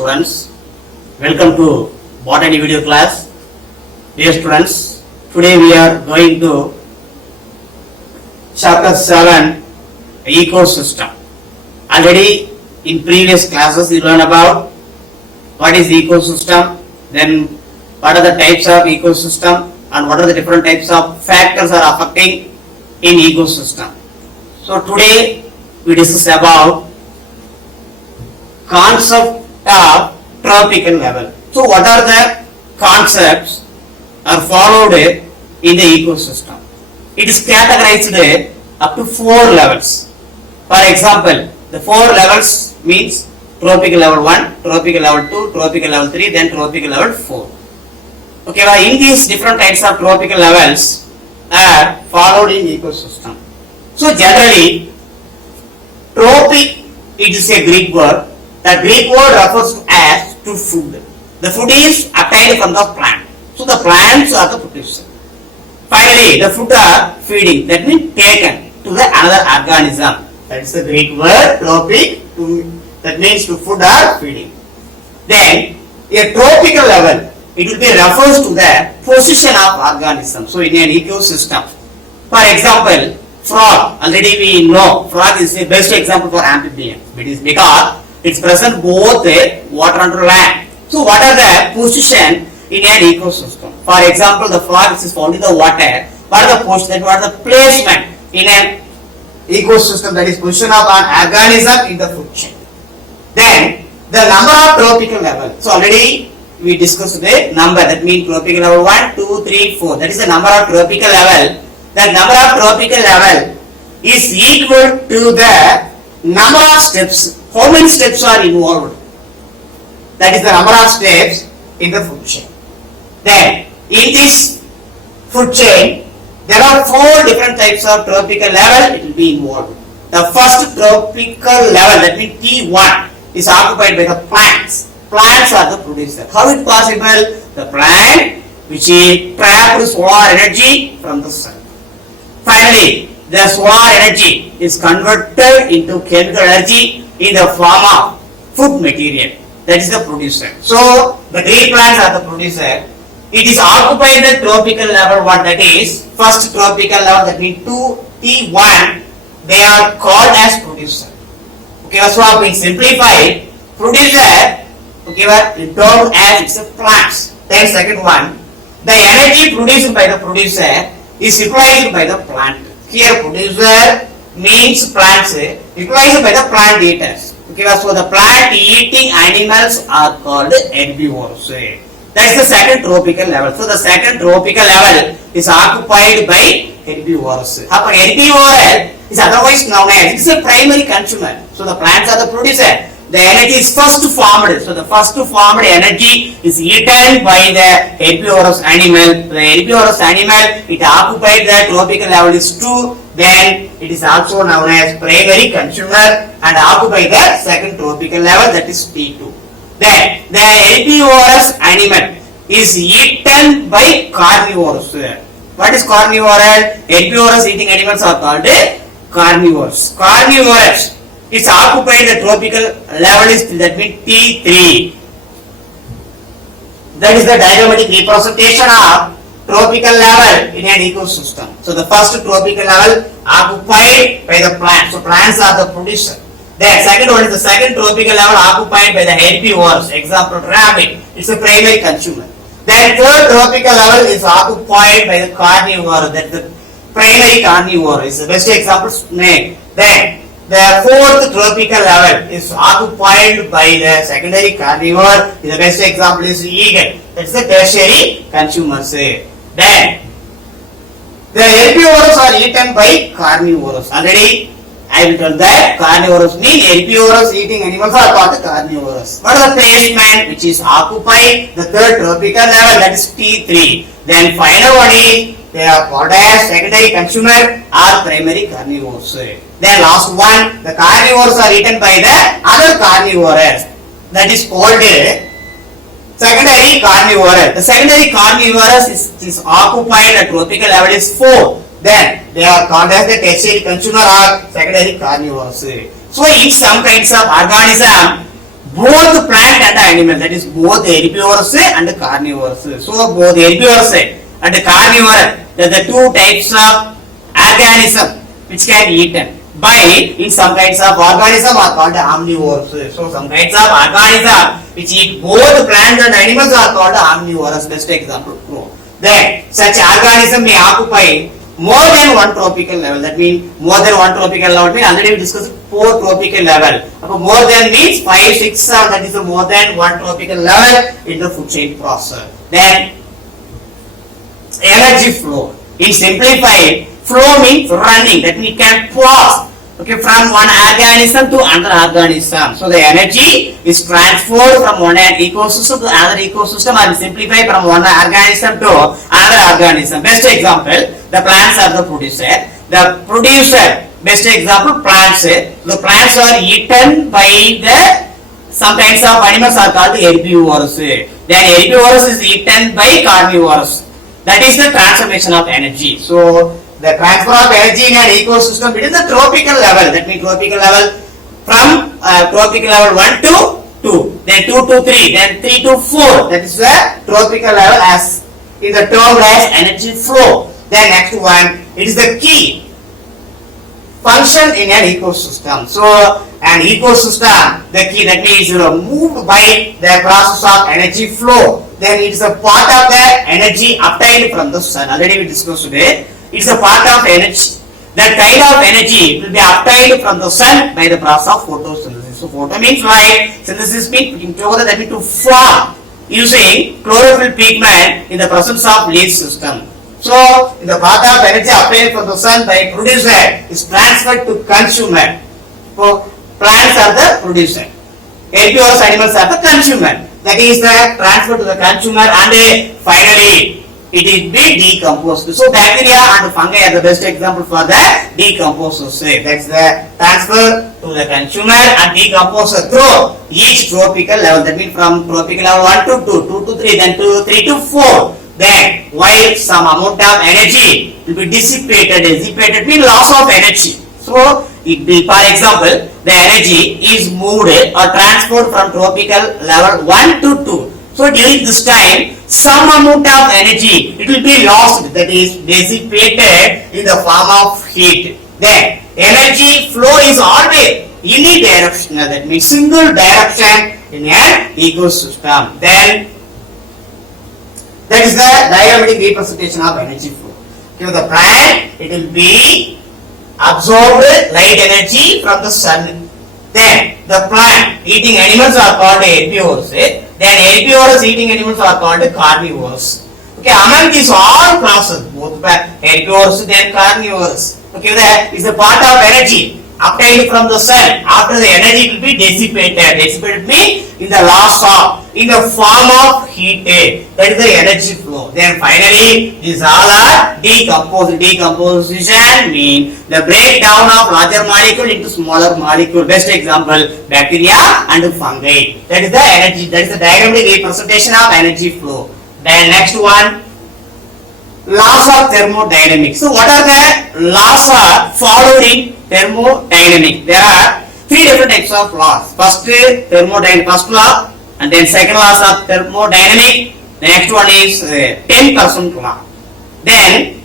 students, welcome to botany video class. Dear students, today we are going to chapter 7 ecosystem. Already in previous classes you learned about what is ecosystem, then what are the types of ecosystem and what are the different types of factors are affecting in ecosystem. So today we discuss about concept of tropical level. So what are the concepts are followed in the ecosystem? It is categorized up to 4 levels. For example, the 4 levels means tropical level 1, tropical level 2, tropical level 3, then tropical level 4. Okay, well, in these different types of tropical levels are followed in ecosystem. So generally, tropic, it is a Greek word. The Greek word refers as to food. The food is obtained from the plant. So the plants are the producer. Finally, the food are feeding. That means taken to the another organism. That is the Greek word tropic. That means to food or feeding. Then a tropical level, it will be refers to the position of organism. So in an ecosystem, for example, frog. Already we know frog is the best example for amphibian. It is because it's present both water and land. So what are the position in an ecosystem? For example, the frog is found in the water. What are the position? What are the placement in an ecosystem? That is position of an organism in the food chain. Then the number of tropical level. So already we discussed the number. That means tropical level 1, 2, 3, 4. That is the number of tropical level. That number of tropical level is equal to the number of steps. How many steps are involved? That is the number of steps in the food chain. Then, in this food chain, there are 4 different types of tropical level it will be involved. The first tropical level, that means T1, is occupied by the plants. Plants are the producer. How is it possible? The plant which is trapped solar energy from the sun. Finally, the solar energy is converted into chemical energy in the form of food material. That is the producer. So the green plants are the producer. It is occupied the tropical level 1, that is first tropical level, that means 2T1. They are called as producer. Okay, so I have simplified producer. Okay, in terms as it's a plants. Then second one, the energy produced by the producer is utilized by the plant. Here producer means plants, utilized by the plant eaters. Okay, so the plant eating animals are called herbivores. That is the second tropical level. So the second tropical level is occupied by herbivores. Herbivore is otherwise known as, it is a primary consumer. So the plants are the producer. The energy is first formed. So the first formed energy is eaten by the herbivorous animal. The herbivorous animal, it occupied the tropical level is 2. Then it is also known as primary consumer and occupy the second tropical level, that is T2. Then the herbivorous animal is eaten by carnivores. What is carnivore? Herbivorous eating animals are called carnivores. Carnivores is occupied the tropical level is, that means T3. That is the diagrammatic representation of tropical level in an ecosystem. So the first tropical level occupied by the plants. So plants are the producer. Then second one is the second tropical level occupied by the herbivores. Example, rabbit. It's a primary consumer. Then third tropical level is occupied by the carnivore. That is the primary carnivore. Is the best example, snake. Then the fourth tropical level is occupied by the secondary carnivore. The best example is eagle. That's the tertiary consumers. Then the herbivores are eaten by carnivores. Already I will tell that carnivores mean herbivorous eating animals are called carnivores. What is the placement which is occupied the third tropical level, that is T3. Then final one is they are called as secondary consumer or primary carnivores. Then last one, the carnivores are eaten by the other carnivores. That is called secondary carnivore. The secondary carnivorous is occupied at tropical level is 4. Then they are called as the tertiary consumer or secondary carnivores. So in some kinds of organism, both plant and animal, that is both herbivores and carnivores. So both herbivores and carnivore, there are the two types of organism which can be eaten. By in some kinds of organism are called omnivores. So some kinds of organism which eat both plants and animals are called omnivores. Best example, crow. Then such organism may occupy more than one tropical level. That means more than one tropical level means already we discussed 4 tropical level. More than means 5, 6, 7. That is the more than one tropical level in the food chain process. Then energy flow. In simplified, flow means running. That means it can pass. Okay, from one organism to another organism. So the energy is transferred from one ecosystem to another ecosystem, and simplified from one organism to another organism. Best example, the plants are the producer. The producer, best example, plants. The plants are eaten by the some kinds of animals are called herbivores. Then herbivores is eaten by carnivores. That is the transformation of energy. So the transfer of energy in an ecosystem between the tropical level, that means tropical level from tropical level 1 to 2, then 2 to 3, then 3 to 4, that is the tropical level as is the term as energy flow. Then next one, it is the key function in an ecosystem. So an ecosystem, the key, that means moved by the process of energy flow. Then it is a part of the energy obtained from the sun. Already we discussed today. It's a part of energy. That kind of energy will be obtained from the sun by the process of photosynthesis. So photo means light, synthesis means putting together, that means to form using chlorophyll pigment in the presence of leaf system. So in the part of energy obtained from the sun by producer is transferred to consumer. So plants are the producer. Herbivores, animals are the consumer. That is the transfer to the consumer, and finally it is be decomposed. So bacteria and fungi are the best example for the decomposers. That's the transfer to the consumer and decomposer through each tropical level. That means from tropical level 1 to 2, 2 to 3, then 3 to 4. Then while some amount of energy will be dissipated means loss of energy. So it will, for example, the energy is moved or transferred from tropical level 1 to 2. So during this time, some amount of energy it will be lost, that is dissipated in the form of heat. Then energy flow is always unidirectional, that means single direction in an ecosystem. Then that is the diagrammatic representation of energy flow. To the plant, it will be absorbed light energy from the sun. Then the plant eating animals are called herbivores. Then herbivores eating animals are called carnivores. Okay, among these all classes, both herbivores then carnivores. Okay, that is a part of energy obtained from the sun. After the energy will be dissipated. Dissipated means in the loss of, in the form of heat. That is the energy flow. Then finally, these all are decomposed. Decomposition means the breakdown of larger molecule into smaller molecule. Best example, bacteria and fungi. That is the energy. That is the diagrammatic representation of energy flow. Then next one, laws of thermodynamics. So what are the laws are followed in thermodynamics? There are 3 different types of laws. First first law, and then second laws of thermodynamics. The next one is 10% law. Then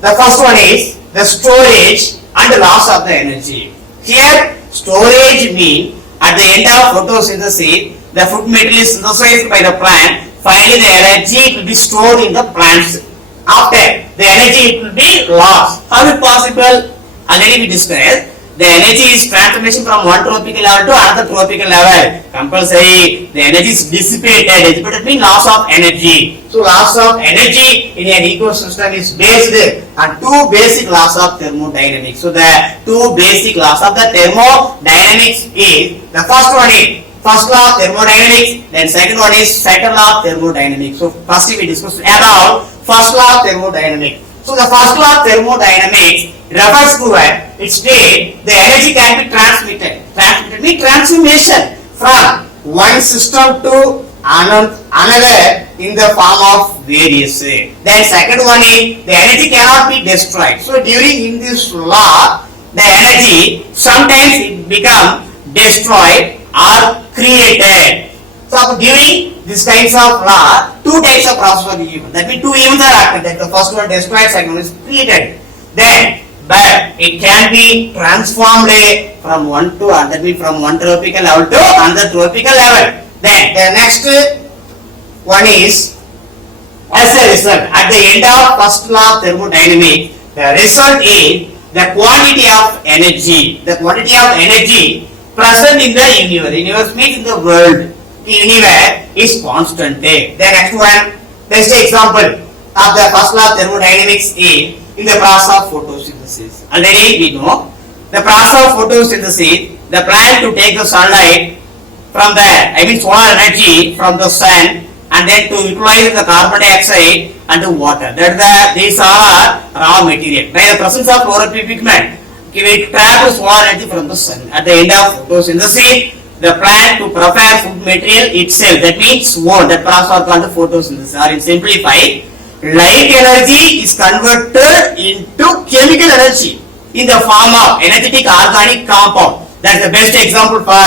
the first one is the storage and the loss of the energy. Here storage means at the end of photosynthesis, the food material is synthesized by the plant. Finally the energy will be stored in the plants. After the energy it will be lost. How is it possible? Already we discussed. The energy is transformation from one tropical level to another tropical level. Compulsory. The energy is dissipated. Dissipated means loss of energy. So loss of energy in an ecosystem is based on 2 basic laws of thermodynamics. So the 2 basic laws of the thermodynamics is, the first one is first law of thermodynamics, then second one is second law of thermodynamics. So first we discussed about first law of thermodynamics. So the first law of thermodynamics refers to it states the energy can be transmitted. Transmitted means transformation from one system to another in the form of various. Then second one is the energy cannot be destroyed. So during in this law, the energy sometimes it become destroyed or created. So during this kinds of law, two types of process are given. That means two events are active. That the first one destroyed, second one is created. Then, but it can be transformed from one to another. That means from one tropical level to another tropical level. Then the next one is as a result. At the end of first law of thermodynamics, the result is the quantity of energy. The quantity of energy present in the universe. Universe means in the world. The universe is constant. The next one, best example of the first law of thermodynamics is in the process of photosynthesis. Already we know the process of photosynthesis, the plant to take the sunlight from the, solar energy from the sun and then to utilize the carbon dioxide and the water. These are raw material. By the presence of chlorophyll pigment, it traps solar energy from the sun. At the end of photosynthesis, the plant to prepare food material itself. That means what? That process is called the photosynthesis. Or in simplified, light energy is converted into chemical energy in the form of energetic organic compound. That's the best example for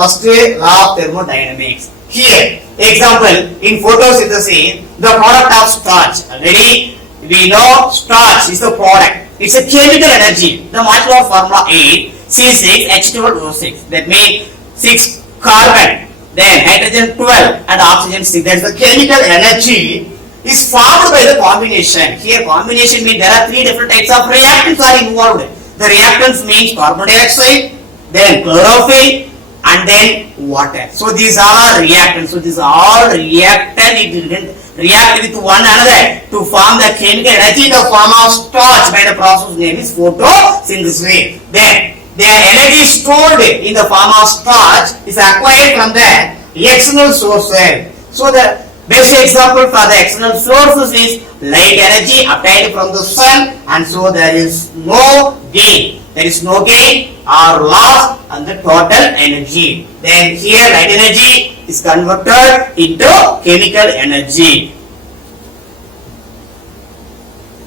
first law of thermodynamics. Here, example in photosynthesis, the product of starch. Already we know starch is the product. It's a chemical energy. The molecular formula is C6H12O6. That means 6 carbon, then hydrogen 12 and oxygen 6. That's the chemical energy is formed by the combination. Here combination means there are three different types of reactants are involved. The reactants means carbon dioxide, then chlorophyll and then water. So these are reactants. So these are all reactant. React with one another to form the chemical energy in the form of starch by the process name is photosynthesis. Then their energy stored in the form of starch is acquired from the external sources. So the best example for the external sources is light energy obtained from the sun, and so there is no gain. There is no gain or loss on the total energy. Then here light energy is converted into chemical energy.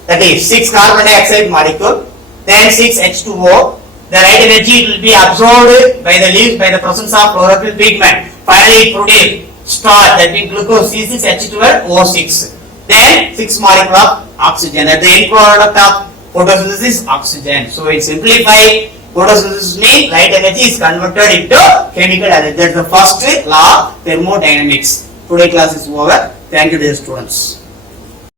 That is 6 carbon dioxide molecule, then 6 H2O. The light energy will be absorbed by the leaves by the presence of chlorophyll pigment. Finally, it produces starch, that means glucose C6H12O6. Then 6 molecule of oxygen. At the end product of photosynthesis, oxygen. So it simplified. Photosynthesis means light energy is converted into chemical energy. That's the first law of thermodynamics. Today class is over. Thank you dear students.